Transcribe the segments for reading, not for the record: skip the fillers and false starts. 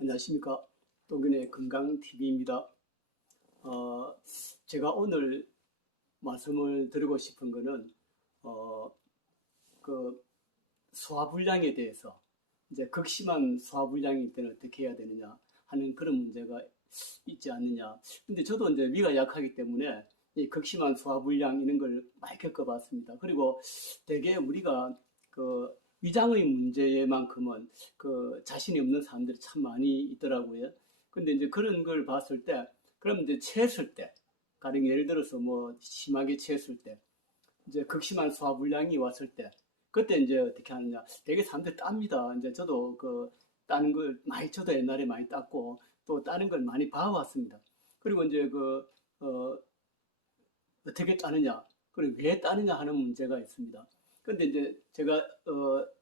안녕하십니까. 동근의 건강TV입니다. 제가 오늘 말씀을 드리고 싶은 거는, 어, 그, 소화불량에 대해서, 이제 극심한 소화불량일 때는 어떻게 해야 되느냐 하는 그런 문제가 있지 않느냐. 근데 저도 이제 위가 약하기 때문에 이 극심한 소화불량 이런 걸 많이 겪어봤습니다. 그리고 대개 우리가 그 위장의 문제만큼은 그 자신이 없는 사람들이 참 많이 있더라고요. 근데 이제 그런 걸 봤을 때, 그럼 이제 체했을 때, 가령 예를 들어서 뭐 심하게 체했을 때, 이제 극심한 소화불량이 왔을 때, 그때 이제 어떻게 하느냐. 되게 사람들 땁니다. 이제 저도 그 따는 걸 많이, 저도 옛날에 많이 땄고, 또 따는 걸 많이 봐왔습니다. 그리고 이제 어떻게 따느냐, 그리고 왜 따느냐 하는 문제가 있습니다. 근데 이제 제가,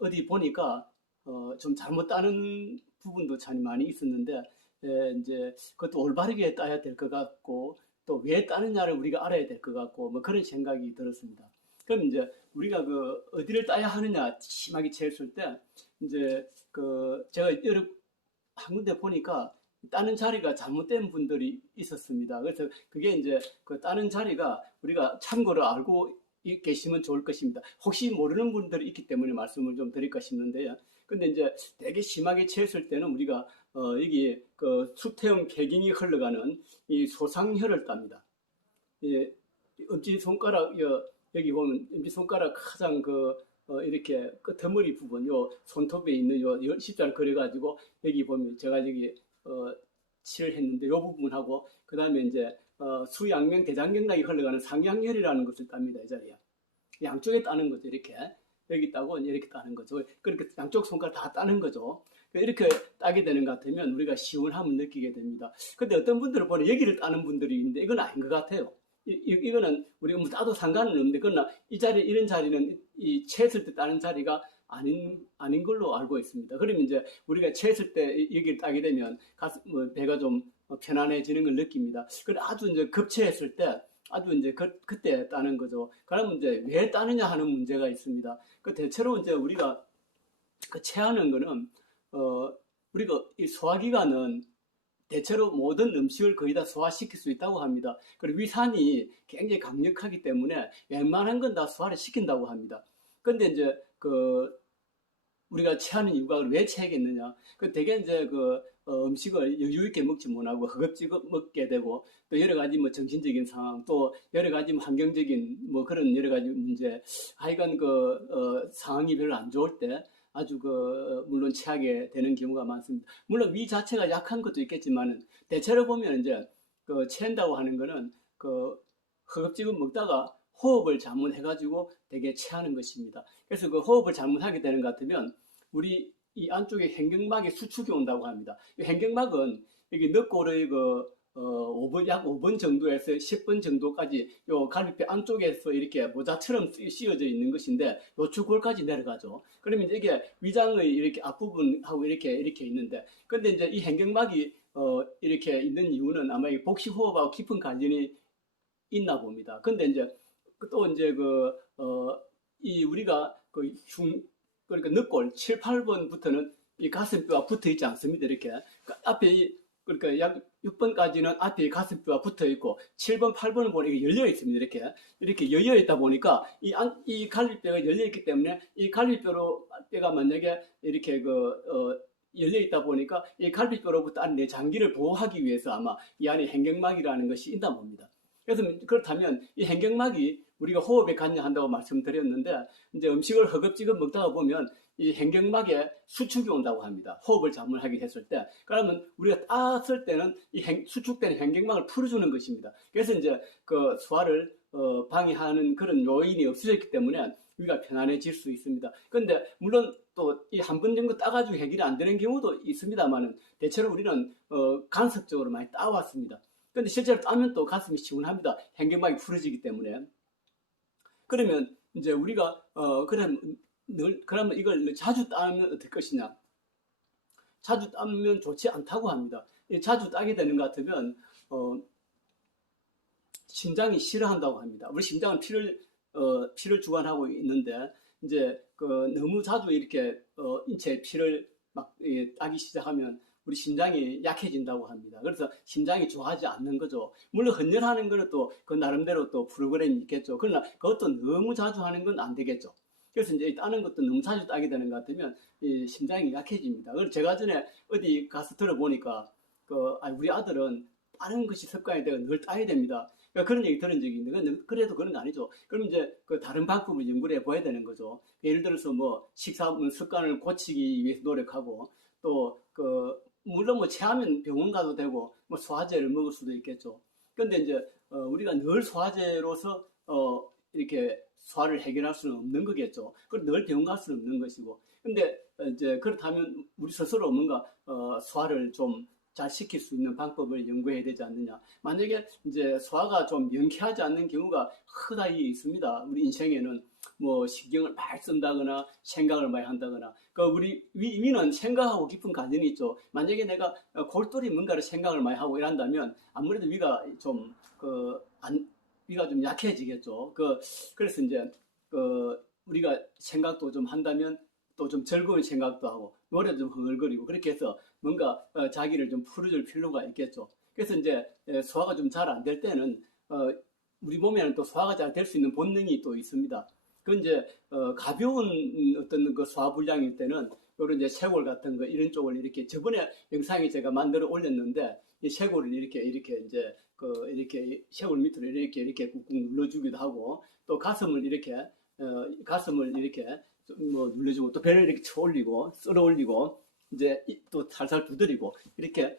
어디 보니까, 좀 잘못 따는 부분도 참 많이 있었는데, 이제 그것도 올바르게 따야 될 것 같고, 또 왜 따느냐를 우리가 알아야 될 것 같고, 뭐 그런 생각이 들었습니다. 그럼 이제 우리가 그 어디를 따야 하느냐, 심하게 채웠을 때, 이제 제가 여러 한 군데 보니까 따는 자리가 잘못된 분들이 있었습니다. 그래서 그게 이제 그 따는 자리가 우리가 참고로 알고 계시면 좋을 것입니다. 혹시 모르는 분들이 있기 때문에 말씀을 좀 드릴까 싶는데요. 근데 이제 되게 심하게 채웠을 때는 우리가 여기 그 수태형 폐경이 흘러가는 이 소상혈을 땁니다. 예, 엄지손가락, 여기 보면 엄지손가락 가장 이렇게 끄트머리 부분, 요 손톱에 있는 요 십자를 그려가지고 여기 보면 제가 여기 칠을 했는데 요 부분하고 그 다음에 이제 수양명 대장경락이 흘러가는 상양혈이라는 것을 땁니다. 이 자리에 양쪽에 따는 거죠. 이렇게 여기 따고 이렇게 따는 거죠. 그렇게 양쪽 손가락 다 따는 거죠. 이렇게 따게 되는 것 같으면 우리가 시원함을 느끼게 됩니다. 근데 어떤 분들은 보면 여기를 따는 분들이 있는데 이건 아닌 것 같아요. 이거는 우리가 뭐 따도 상관은 없는데, 그러나 이 자리, 이런 자리는 이 채했을 때 따는 자리가 아닌 걸로 알고 있습니다. 그러면 이제 우리가 채했을 때 여기를 따게 되면 배가 좀 편안해지는 걸 느낍니다. 그리고 아주 이제 급체했을 때 아주 이제 그때 따는 거죠. 그러면 이제 왜 따느냐 하는 문제가 있습니다. 대체로 이제 우리가 체하는 거는, 우리가 이 소화기관은 대체로 모든 음식을 거의 다 소화시킬 수 있다고 합니다. 그리고 위산이 굉장히 강력하기 때문에 웬만한 건 다 소화를 시킨다고 합니다. 근데 이제 우리가 체하는 이유가 왜 체하겠느냐? 대개 이제 음식을 여유 있게 먹지 못하고 허겁지겁 먹게 되고, 또 여러 가지 뭐 정신적인 상황, 또 여러 가지 뭐 환경적인 뭐 그런 여러 가지 문제, 하여간 상황이 별로 안 좋을 때 아주 물론 체하게 되는 경우가 많습니다. 물론 위 자체가 약한 것도 있겠지만은 대체로 보면 이제 체한다고 하는 거는 허겁지겁 먹다가 호흡을 잘못해가지고 되게 체하는 것입니다. 그래서 호흡을 잘못하게 되는 것 같으면 우리 이 안쪽에 hen경막에 수축이 온다고 합니다. 이 hen경막은 여기 늑골의 5번, 약 5번 정도에서 10번 정도까지 요 갈비뼈 안쪽에서 이렇게 모자처럼 씌워져 있는 것인데 요추골까지 내려가죠. 그러면 이게 위장의 이렇게 앞부분하고 이렇게 있는데, 근데 이제 이 hen경막이 이렇게 있는 이유는 아마 이 복식호흡하고 깊은 관련이 있나 봅니다. 근데 이제 또 이제 이 우리가 그러니까 늑골 7, 8번부터는 이 가슴뼈와 붙어 있지 않습니다. 이렇게 앞에 그러니까 약 6번까지는 앞에 가슴뼈와 붙어 있고 7번, 8번은 보니까 이게 열려 있습니다. 이렇게 열려 있다 보니까 이 갈비뼈가 열려 있기 때문에 이 갈비뼈가 만약에 이렇게 열려 있다 보니까 이 갈비뼈로부터 안 내장기를 보호하기 위해서 아마 이 안에 hen경막이라는 것이 있나 봅니다. 그래서 그렇다면 이 hen경막이 우리가 호흡에 관여한다고 말씀드렸는데, 이제 음식을 허겁지겁 먹다가 보면 이 hen경막에 수축이 온다고 합니다. 호흡을 잘못하게 했을 때. 그러면 우리가 땄을 때는 이 수축된 hen경막을 풀어주는 것입니다. 그래서 이제 소화를 방해하는 그런 요인이 없어졌기 때문에 우리가 편안해질 수 있습니다. 그런데 물론 또 이 한 번 정도 따가지고 해결이 안 되는 경우도 있습니다만은 대체로 우리는 간섭적으로 많이 따왔습니다. 근데 실제로 따면 또 가슴이 시원합니다. hen경막이 풀어지기 때문에. 그러면 이제 우리가 그러면 이걸 자주 따면 어떨 것이냐? 자주 따면 좋지 않다고 합니다. 자주 따게 되는 것 같으면 심장이 싫어한다고 합니다. 우리 심장은 피를 주관하고 있는데, 이제 너무 자주 이렇게 인체에 피를 막 따기 시작하면 우리 심장이 약해진다고 합니다. 그래서 심장이 좋아하지 않는 거죠. 물론 헌혈하는 거는 또 그 나름대로 또 프로그램이 있겠죠. 그러나 그것도 너무 자주 하는 건 안 되겠죠. 그래서 이제 따는 것도 너무 자주 따게 되는 것 같으면 이 심장이 약해집니다. 그래서 제가 전에 어디 가서 들어보니까 우리 아들은 빠른 것이 습관이 되고 늘 따야 됩니다. 그러니까 그런 얘기 들은 적이 있는데, 그래도 그런 거 아니죠. 그럼 이제 그 다른 방법을 연구를 해봐야 되는 거죠. 예를 들어서 뭐 식사 습관을 고치기 위해서 노력하고, 또 물론 뭐 체하면 병원 가도 되고, 뭐 소화제를 먹을 수도 있겠죠. 근데 이제 우리가 늘 소화제로서 이렇게 소화를 해결할 수는 없는 거겠죠. 그리고 늘 병원 갈 수는 없는 것이고. 근데 이제 그렇다면 우리 스스로 뭔가 소화를 좀 잘 시킬 수 있는 방법을 연구해야 되지 않느냐. 만약에 이제 소화가 좀 명쾌하지 않는 경우가 흔하게 있습니다. 우리 인생에는 뭐 신경을 많이 쓴다거나 생각을 많이 한다거나. 우리 위는 생각하고 깊은 관련이 있죠. 만약에 내가 골똘히 뭔가를 생각을 많이 하고 이런다면 아무래도 위가 좀 위가 좀 약해지겠죠. 그래서 이제 우리가 생각도 좀 한다면 또 좀 즐거운 생각도 하고 노래도 좀 흥얼거리고 그렇게 해서 뭔가 자기를 좀 풀어줄 필요가 있겠죠. 그래서 이제 소화가 좀 잘 안 될 때는 우리 몸에는 또 소화가 잘 될 수 있는 본능이 또 있습니다. 이제 가벼운 어떤 그 소화 불량일 때는 요런 이제 쇄골 같은 거 이런 쪽을 이렇게 저번에 영상에 제가 만들어 올렸는데 이 쇄골을 이렇게 이제 이렇게 쇄골 밑으로 이렇게 꾹꾹 눌러주기도 하고 또 가슴을 이렇게 뭐 눌러주고 또 배를 이렇게 쳐 올리고 쓸어 올리고 이제 또 살살 두드리고 이렇게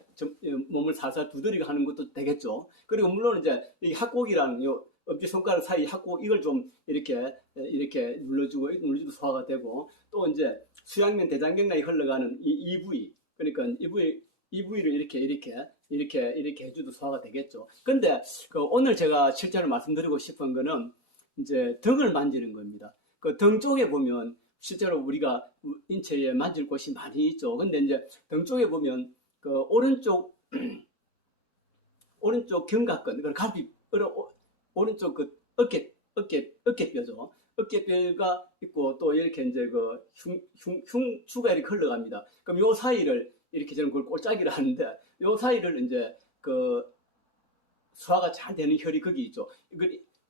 몸을 살살 두드리고 하는 것도 되겠죠. 그리고 물론 이제 이 합곡이랑 요 엄지 손가락 사이 합곡 이걸 좀 이렇게 눌러주고 소화가 되고 또 이제 수양면 대장경락이 흘러가는 이 부위 그러니까 이 부위를 이렇게 해줘도 소화가 되겠죠. 근데 오늘 제가 실제로 말씀드리고 싶은 거는 이제 등을 만지는 겁니다. 등 쪽에 보면 실제로 우리가 인체에 만질 곳이 많이 있죠. 근데 이제 등 쪽에 보면 오른쪽 견갑근, 오른쪽 어깨뼈죠. 어깨뼈가 있고 또 이렇게 이제 흉추가 이렇게 흘러갑니다. 그럼 요 사이를 이렇게 저는 그걸 골짜기를 하는데 요 사이를 이제 소화가 잘 되는 혈이 거기 있죠.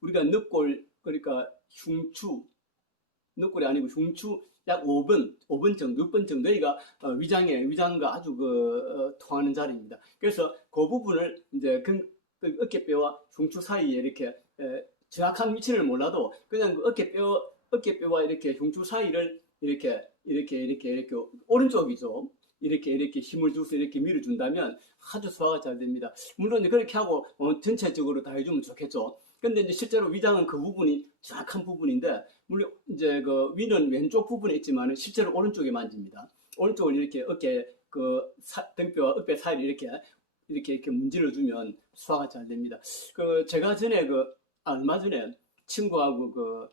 우리가 늑골 그러니까 늑골이 아니고 흉추 약 5번 정도, 6번 정도 여기가 위장과 아주 통하는 자리입니다. 그래서 그 부분을 이제 어깨뼈와 흉추 사이에 이렇게 정확한 위치를 몰라도 그냥 어깨뼈와 이렇게 흉추 사이를 이렇게 오른쪽이죠. 이렇게 힘을 줘서 이렇게 밀어준다면 아주 소화가 잘 됩니다. 물론 그렇게 하고 전체적으로 다 해주면 좋겠죠. 근데 이제 실제로 위장은 그 부분이 정확한 부분인데, 물론 이제 위는 왼쪽 부분에 있지만 실제로 오른쪽에 만집니다. 오른쪽을 이렇게 등뼈와 어깨 사이를 이렇게 문질러주면 소화가 잘 됩니다. 제가 전에 얼마 전에 친구하고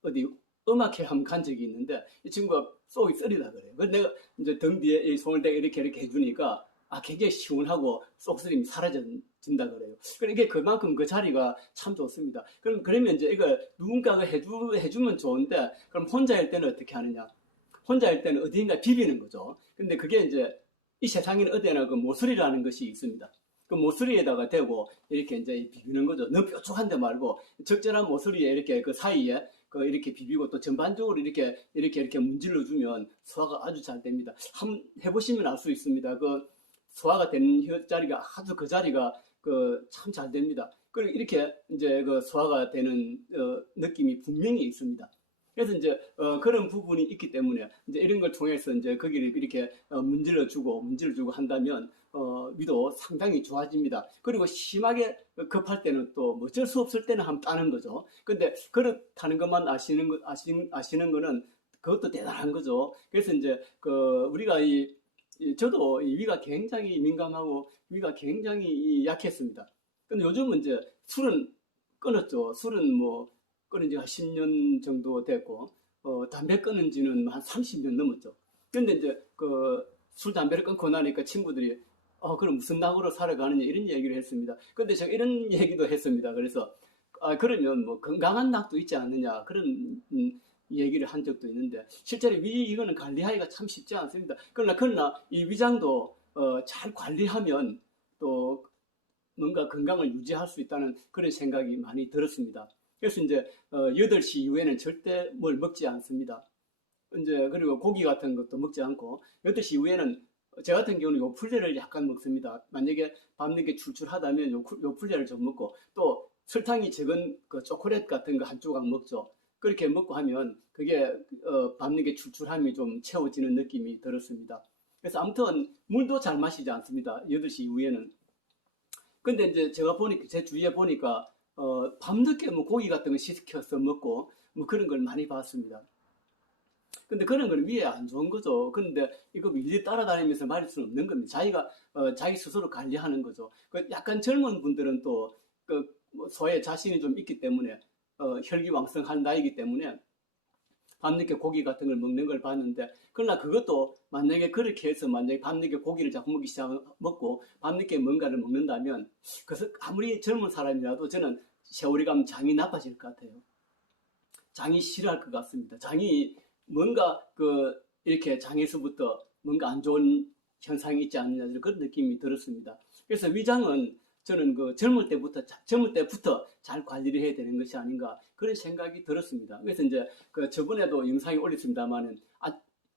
어디 음악회 한번 간 적이 있는데 이 친구가 속이 쓰리다 그래요. 그래서 내가 이제 등 뒤에 이 손을 대고 이렇게 해주니까 굉장히 시원하고 속쓰림이 사라진다 그래요. 이게 그만큼 그 자리가 참 좋습니다. 그러면 이제 이거 누군가가 해주면 좋은데, 그럼 혼자일 때는 어떻게 하느냐? 혼자일 때는 어디인가 비비는 거죠. 근데 그게 이제 이 세상에는 어디나 모서리라는 것이 있습니다. 모서리에다가 대고 이렇게 이제 비비는 거죠. 너무 뾰족한 데 말고 적절한 모서리에 이렇게 그 사이에 이렇게 비비고 또 전반적으로 이렇게 문질러 주면 소화가 아주 잘 됩니다. 한번 해보시면 알 수 있습니다. 소화가 되는 자리가 아주 그 자리가 참 잘 됩니다. 그리고 이렇게 이제 소화가 되는 느낌이 분명히 있습니다. 그래서 이제 그런 부분이 있기 때문에 이제 이런 걸 통해서 이제 거기를 이렇게 문질러주고 한다면 위도 상당히 좋아집니다. 그리고 심하게 급할 때는 또 어쩔 수 없을 때는 한번 따는 거죠. 근데 그렇다는 것만 아시는 거는 그것도 대단한 거죠. 그래서 이제 우리가 저도 위가 굉장히 민감하고 위가 굉장히 약했습니다. 근데 요즘은 이제 술은 끊었죠. 술은 뭐 끊은 지가 10년 정도 됐고, 담배 끊은 지는 한 30년 넘었죠. 근데 이제 술, 담배를 끊고 나니까 친구들이 그럼 무슨 낙으로 살아가느냐 이런 얘기를 했습니다. 근데 제가 이런 얘기도 했습니다. 그래서 그러면 뭐 건강한 낙도 있지 않느냐 그런 얘기를 한 적도 있는데, 실제로 이거는 관리하기가 참 쉽지 않습니다. 그러나 이 위장도 잘 관리하면 또 뭔가 건강을 유지할 수 있다는 그런 생각이 많이 들었습니다. 그래서 이제 8시 이후에는 절대 뭘 먹지 않습니다. 이제 그리고 고기 같은 것도 먹지 않고 8시 이후에는 저 같은 경우는 요플레를 약간 먹습니다. 만약에 밤늦게 출출하다면 요플레를 좀 먹고 또 설탕이 적은 그 초콜릿 같은 거 한 조각 먹죠. 그렇게 먹고 하면 그게 밤늦게 출출함이 좀 채워지는 느낌이 들었습니다. 그래서 아무튼 물도 잘 마시지 않습니다. 8시 이후에는. 근데 이제 제가 보니까 제 주위에 보니까 밤늦게 뭐 고기 같은 거 시켜서 먹고 뭐 그런 걸 많이 봤습니다. 근데 그런 건 위에 안 좋은 거죠. 그런데 이거 일일이 따라다니면서 말할 수는 없는 겁니다. 자기가 자기 스스로 관리하는 거죠. 그 약간 젊은 분들은 또그 소에 자신이 좀 있기 때문에 혈기왕성한 나이기 때문에 밤늦게 고기 같은 걸 먹는 걸 봤는데 그러나 그것도 만약에 그렇게 해서 만약에 밤늦게 고기를 자꾸 먹고 밤늦게 뭔가를 먹는다면 그래서 아무리 젊은 사람이라도 저는 세월이 가면 장이 나빠질 것 같아요. 장이 싫어할 것 같습니다. 장이 뭔가 이렇게 장에서부터 뭔가 안 좋은 현상이 있지 않느냐 그런 느낌이 들었습니다. 그래서 위장은 저는 젊을 때부터 잘 관리를 해야 되는 것이 아닌가 그런 생각이 들었습니다. 그래서 이제 저번에도 영상에 올렸습니다만은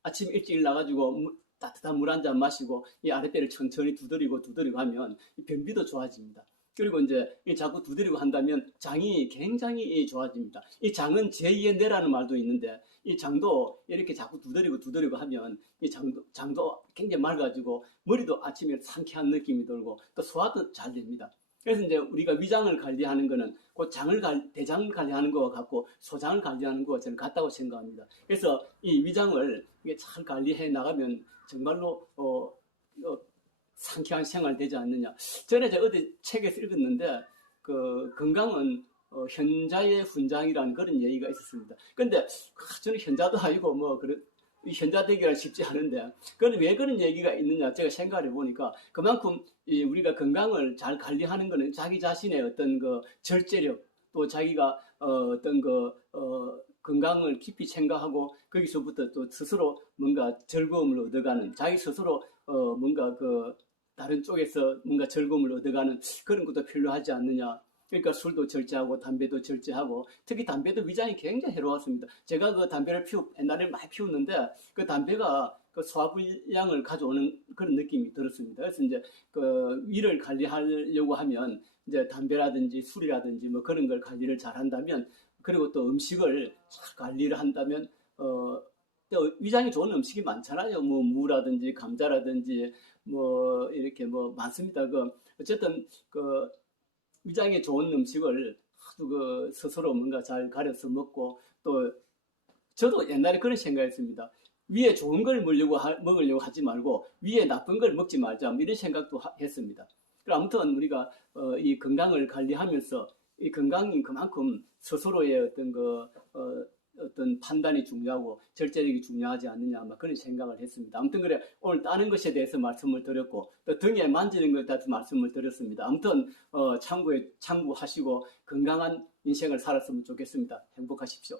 아침 일찍 일어나가지고 따뜻한 물 한 잔 마시고 이 아랫배를 천천히 두드리고 하면 변비도 좋아집니다. 그리고 이제 자꾸 두드리고 한다면 장이 굉장히 좋아집니다. 이 장은 제2의 뇌라는 말도 있는데 이 장도 이렇게 자꾸 두드리고 하면 이 장도 굉장히 맑아지고 머리도 아침에 상쾌한 느낌이 들고 또 소화도 잘 됩니다. 그래서 이제 우리가 위장을 관리하는 거는 그 대장을 관리하는 거와 같고 소장을 관리하는 거와 저는 같다고 생각합니다. 그래서 이 위장을 잘 관리해 나가면 정말로 상쾌한 생활 되지 않느냐. 전에 제가 어디 책에서 읽었는데 건강은 현자의 훈장이라는 그런 얘기가 있었습니다. 근데 저는 현자도 아니고 현자 되기가 쉽지 않은데 그건 왜 그런 얘기가 있느냐 제가 생각을 해보니까 그만큼 우리가 건강을 잘 관리하는 거는 자기 자신의 어떤 절제력 또 자기가 어떤 건강을 깊이 생각하고 거기서부터 또 스스로 뭔가 즐거움을 얻어가는 자기 스스로 뭔가 다른 쪽에서 뭔가 즐거움을 얻어가는 그런 것도 필요하지 않느냐. 그러니까 술도 절제하고 담배도 절제하고 특히 담배도 위장이 굉장히 해로웠습니다. 제가 담배를 옛날에 많이 피웠는데 그 담배가 소화불량을 가져오는 그런 느낌이 들었습니다. 그래서 이제 위를 관리하려고 하면 이제 담배라든지 술이라든지 뭐 그런 걸 관리를 잘 한다면 그리고 또 음식을 잘 관리를 한다면 또 위장이 좋은 음식이 많잖아요. 뭐 무라든지 감자라든지 뭐 이렇게 뭐 많습니다. 어쨌든 위장에 좋은 음식을 아주 스스로 뭔가 잘 가려서 먹고 또 저도 옛날에 그런 생각했습니다. 위에 좋은 걸 먹으려고 하지 말고 위에 나쁜 걸 먹지 말자 이런 생각도 했습니다. 아무튼 우리가 이 건강을 관리하면서 이 건강이 그만큼 스스로의 어떤 판단이 중요하고 절제력이 중요하지 않느냐 그런 생각을 했습니다. 아무튼 그래 오늘 따는 것에 대해서 말씀을 드렸고 또 등에 만지는 것에 대해서 말씀을 드렸습니다. 아무튼 참고하시고 건강한 인생을 살았으면 좋겠습니다. 행복하십시오.